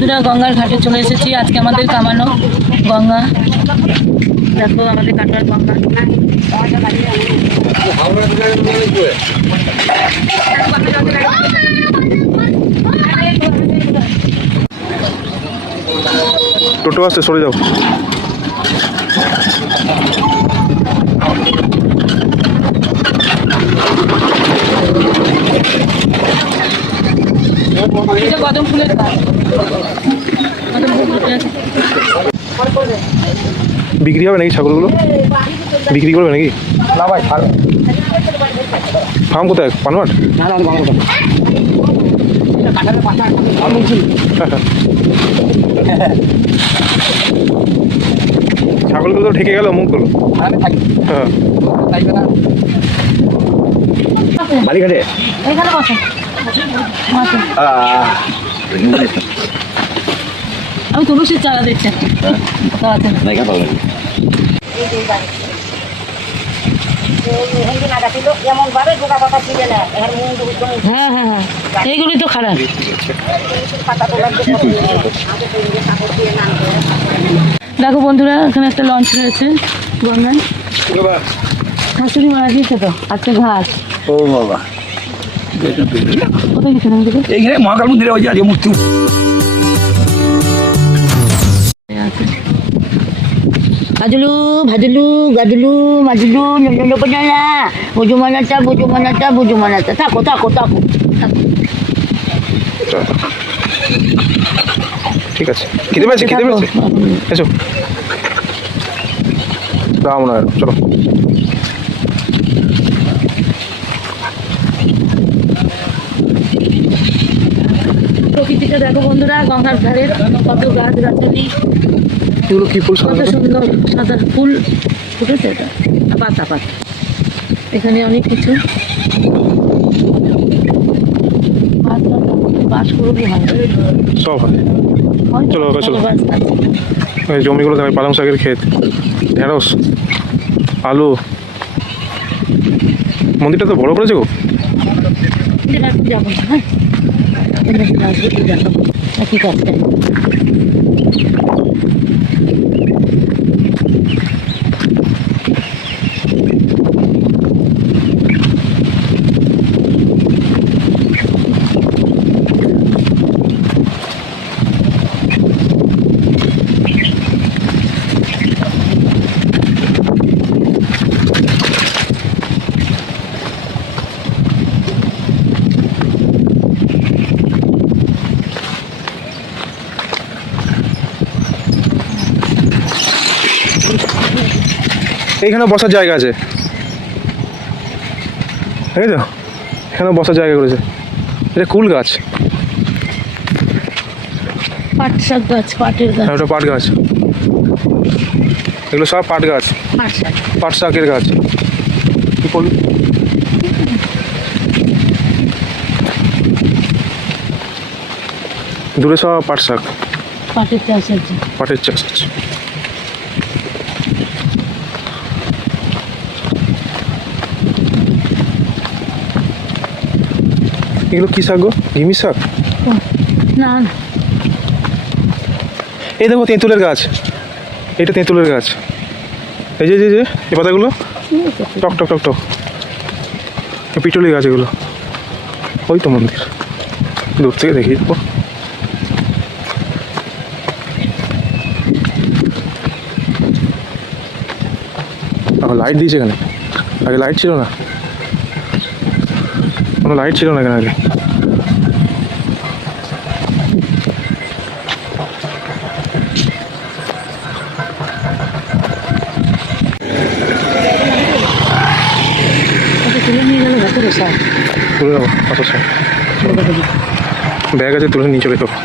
বন্ধুরা গঙ্গার ঘাটে চলে এসেছি। আজকে আমাদের কামানো গঙ্গা, দেখো আমাদের কাটোয়ার গঙ্গা। টোটো আসছে, সরে যাও। কদম ফুলের গাছ, বিক্রি হবে নাকি ছাগলগুলো? বিক্রি করবে নাকি? না ভাই, ফার্ম কোথায়? পানমাট? না না, ছাগলগুলো তো ঠেকে গেল মুখগুলো। হ্যাঁ, বালিঘাটে এখানে বসো। আমি তুলসীর চারা দেখছি। হ্যাঁ হ্যাঁ হ্যাঁ, এইগুলোই তো খারাপ। দেখো বন্ধুরা, এখানে একটা লঞ্চ রয়েছে গঙ্গায়। শাশুড়ি মারা গিয়েছে তো আজকে ঘাস। ও বাবা, কোথায় গেছিলাম? এইখানে মহাকাল মন্দিরে ওই যে আজকে মূর্তি। Adulu, badulu, gadulu, madulu, nyolo penala, buju manata, buju manata, buju manata. Takut, takut, takut. ঠিক আছে। খেতে পেয়েছি, খেতে পেয়েছি। এসো, রাম না, চলো। প্রকৃতিটা দেখো বন্ধুরা, গঙ্গার ধারে কত গাছ গাছালি। এগুলো কি ফুল? কত সুন্দর সাদা ফুল ফুটেছে। এটা পাতা পাতা, এখানে অনেক কিছু বাস করবি সব হয়। চলো চলো, এই জমিগুলো দেখো, পালং শাকের ক্ষেত, ঢেঁড়স, আলু। মন্দিরটা তো বড় করেছে গো। যাবো না, হ্যাঁ কি করতে। এইখানে বসার জায়গা আছে, ঠিক আছে? এখানে বসার জায়গা করেছে। এটা কুল গাছ, পাট শাক গাছ, পাটের গাছ। ওটা পাট গাছ, এগুলো সব পাট গাছ, পাট শাকের গাছ। কি বলি, দূরে সব পাট শাক, পাটের চাষ আছে, পাটের চাষ আছে। এগুলো কি শাক গো? ঘিমি শাক না। এই দেখো তেঁতুলের গাছ, এটা তেঁতুলের গাছ। এই যে যে এই পাতাগুলো টক টক টক টক, পিটুলি গাছ এগুলো। ওই তো মন্দির, দূর থেকে দেখি। লাইট দিয়েছে এখানে, আগে লাইট ছিল না, কোনো লাইট ছিল না এখানে আগে। তুলে যাবো, ব্যাগ আছে, তুলে নিয়ে চলে যাবো।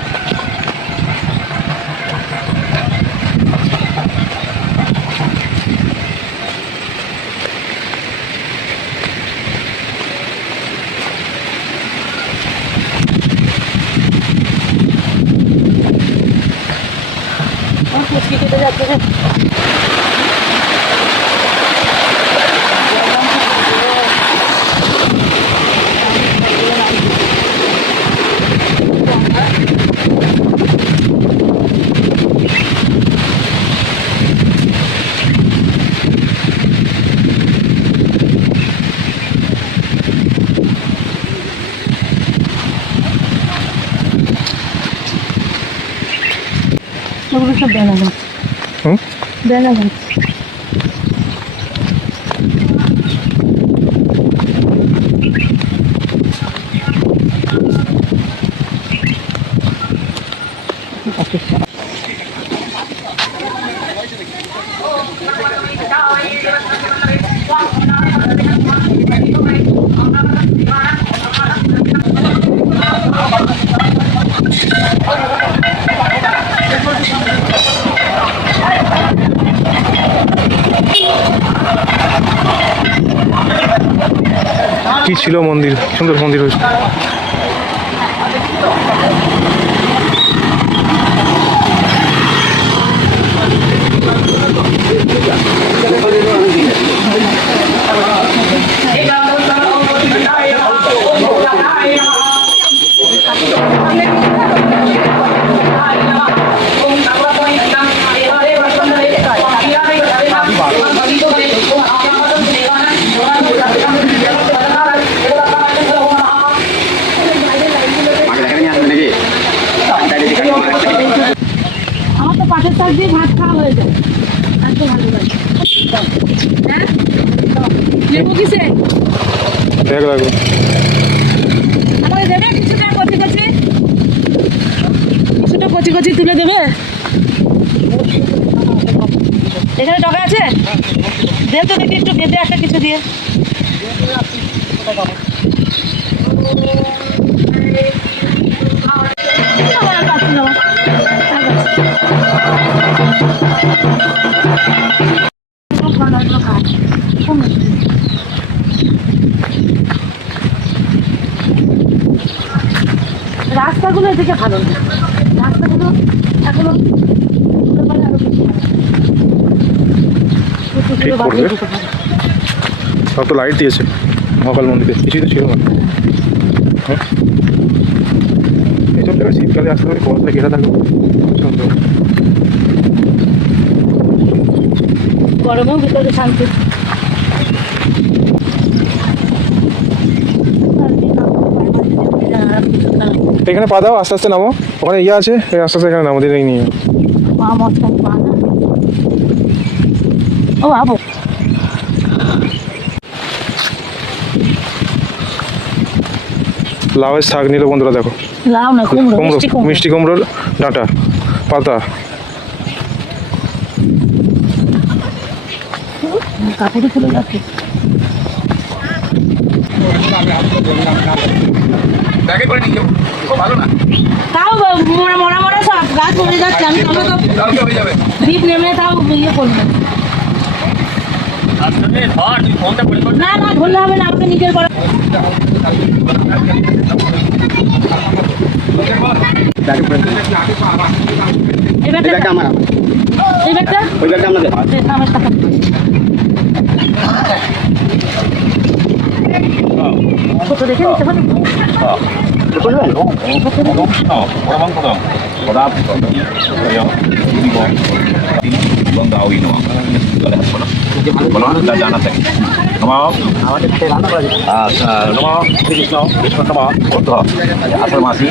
ওগুলো সব বেলা গাছ হুম বেলা গাছ কি ছিল মন্দির, সুন্দর মন্দির হয়েছে। আমার তো পাটের শাক দিয়ে ভাত খাওয়া হয়ে যায় এত ভালো লাগে হ্যাঁ লেবু কিসে দেখ লাগবে আমাকে দেবে কিছুটা কচি কচি কিছুটা কচি কচি তুলে দেবে এখানে টকা আছে দেন তো দেখি একটু বেঁধে একটা কিছু দিয়ে আমার আর পাচ্ছি না রাস্তাগুলো এদিকে ভালো না রাস্তাগুলো এখনো ঠিক করবে। সব তো লাইট দিয়েছে মহাকাল মন্দিরে, কিছুই তো ছিল না। হ্যাঁ এইসব জায়গায় শীতকালে আসতে পারে, কুয়াশা ঘেরা থাকবে, সুন্দর। গরমেও ভিতরে শান্তি এখানে পা দাও, আস্তে আস্তে নামো, ওখানে ইয়ে আছে, এই আস্তে আস্তে এখানে নামো, দিয়ে নিয়ে মা মস্তান পা না ও আবো লাউয়ের শাক নিল বন্ধুরা, দেখো লাউ না কুমড়ো কুমড়ো, মিষ্টি কুমড়ো মিষ্টি কুমড়োর ডাঁটা পাতা। কাপড়ে ফুলে যাচ্ছে ব্যাগে করে নিয়ে যাবো, খুব ভালো না, তাও মরা মরা মরা সব গাছ মরে যাচ্ছে আমি আমরা তো কালকে হয়ে যাবে। দ্বীপ নেমে তাও ইয়ে করবো না না ধরলে হবে না আমাকে নিজের করা এবারটা আমার, এবারটা ওই ব্যাগটা আমাদের। আমার টাকা ছোট দেখে নিতে হবে জানা থাকে asal masih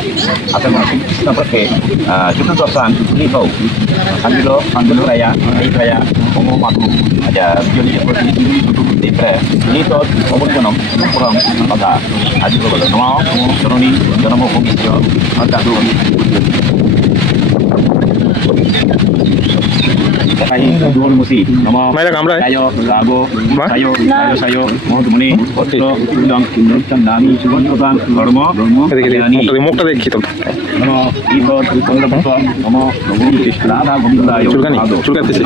pakai kita dosan ini kau sambil raya umum aku ada video seperti ini di ini tu umum jangan kurang pada haji kalau nama jangan jangan mau komisi ada tu Kain dua musi, nama Mai dah kamera, sayo, lago, Ma? sayo, mau temani, otro, udang, candani, suban, kormo, এদিকে মুখটা দেখি তো, nama ibu, kanda putra, nama lada, gunda, চুলকানি চুলকাতেছে,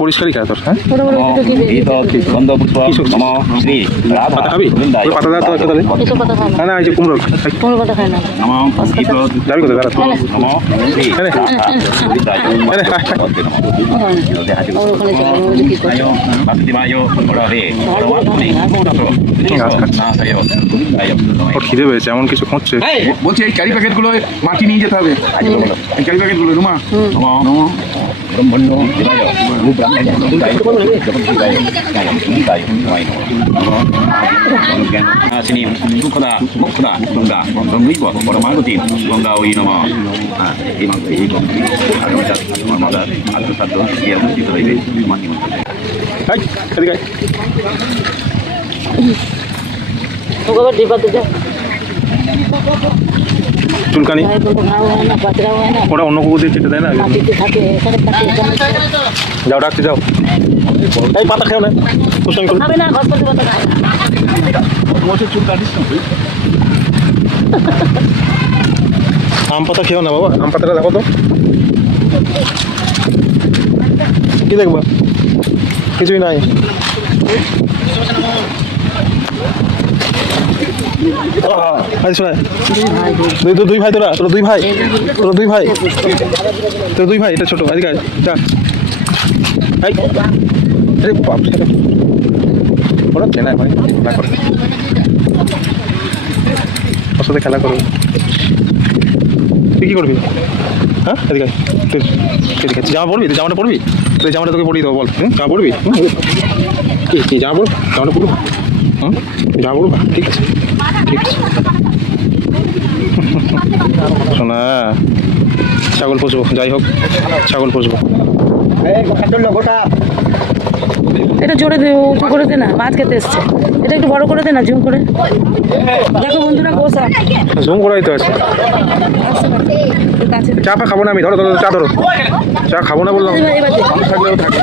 পরিষ্কারই খায় তোর। হ্যাঁ বড় বড় দুটো কি itu kanda putra, nama Sri, lada, পাতা খাবি, gunda, ওই পাতা দাও তো একটা তাহলে। এসব কথা খায় না না না এই যে কুমড়ো খাই। কোনো কথা খায় না nama ibu, যাবি কোথায় দাঁড়া, nama Sri, Ini. gunda, ওর ওখানে চলে যাবো ওই যে কি করছে Ayo, pasti mayo, orang ni, orang waktu ni, orang tu, ni nah saya, ayo, ওর খিদে পেয়েছে, এমন কিছু খুঁজছে। বলছি এই ক্যারি প্যাকেটগুলো মাটি নিয়ে যেতে হবে, এই ক্যারি প্যাকেটগুলো রুমা nama ব্রহ্মণ্য দেবায় ভূ ব্রাহ্মণ্য দেবায় জগৎ দেবায় জ্ঞান সময় জ্ঞান আসিনী দুঃখদা মোক্ষদা গঙ্গা গঙ্গৈব পরমাগতি গঙ্গা ওই নম এই মন্ত্র এই নর্মদা আত্মসাধ্য এই অনুষ্ঠিত হইবে মন্ত্র এই, এদিকে আয়। তোকে আবার ডিবাতে যা চুলকানি গায়ে কোনো ঘাও হয় না পাতরাও হয় না ওরা অন্য কুকুর দিয়ে চেটে দেয় না মাটিতে থাকে এখানে থাকে এখানে থাকে। যাও ডাকতে যাও এই পাতা খেও না কুসুম করুন খাবে না ঘসপতি পাতা খায় আম পাতা খেও না বাবা আম পাতাটা দেখো তো কি দেখবা কিছুই নাই আরে শোনা দুই ভাই তোরা দুই ভাই এটা ছোট এদিকে আয়, যা এই, আরে বাপ রে ওরা চেনায় ভাই খেলা করে ওর সাথে খেলা করবে তুই কি করবি হ্যাঁ এদিকে আয়, এদিকে আয়। জামা পরবি তুই জামাটা পরবি তুই জামাটা তোকে পরিয়ে দেবো বল জামা পরবি কি জামা পড় জামাটা পড়বো জামা পড়বো ঠিক আছে ঠিক আছে শোনা ছাগল পুষবো যাই হোক ছাগল পুষবো এটা জোরে দে উঁচু করে দে না মাছ খেতে এসছে এটা একটু বড় করে দে না জুম করে দেখো বন্ধুরা গোসা জুম করাই তো আছে কাছে চা ফা খাবো না আমি ধরো ধরো চা ধরো চা খাবো না বললাম এবার দে। আমি থাকলেও থাকি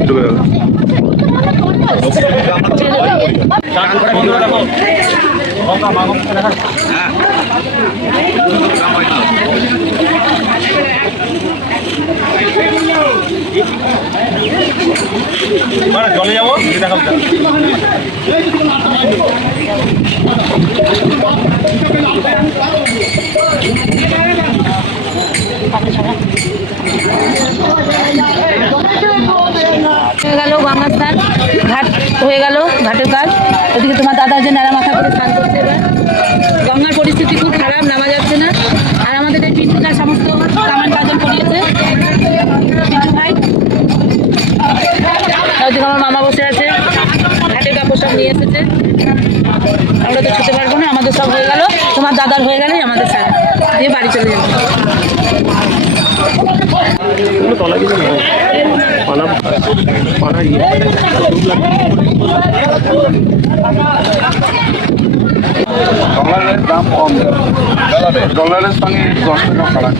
ঢুকে গেল। চলে যাবো হয়ে গেল গঙ্গা স্নান ঘাট হয়ে গেল ঘাটের কাজ ওদিকে তোমার দাদা যে নেড়া মাথা করে স্নান করতে এবার গঙ্গার পরিস্থিতি খুব খারাপ নামা যাচ্ছে না আর আমাদের এই পিন্টুদার সমস্ত কামান কাজল করিয়েছে পিন্টু ভাই ওদিকে আমার মামা বসে আছে ঘাটের কাপড় সব নিয়ে এসেছে আমরা তো ছুটে পারবো না আমাদের সব হয়ে গেল তোমার দাদার হয়ে গেলেই আমাদের সারা দিয়ে বাড়ি চলে যাবো ডলারের দাম কম ডলারের সঙ্গে 10 টাকা ফারাক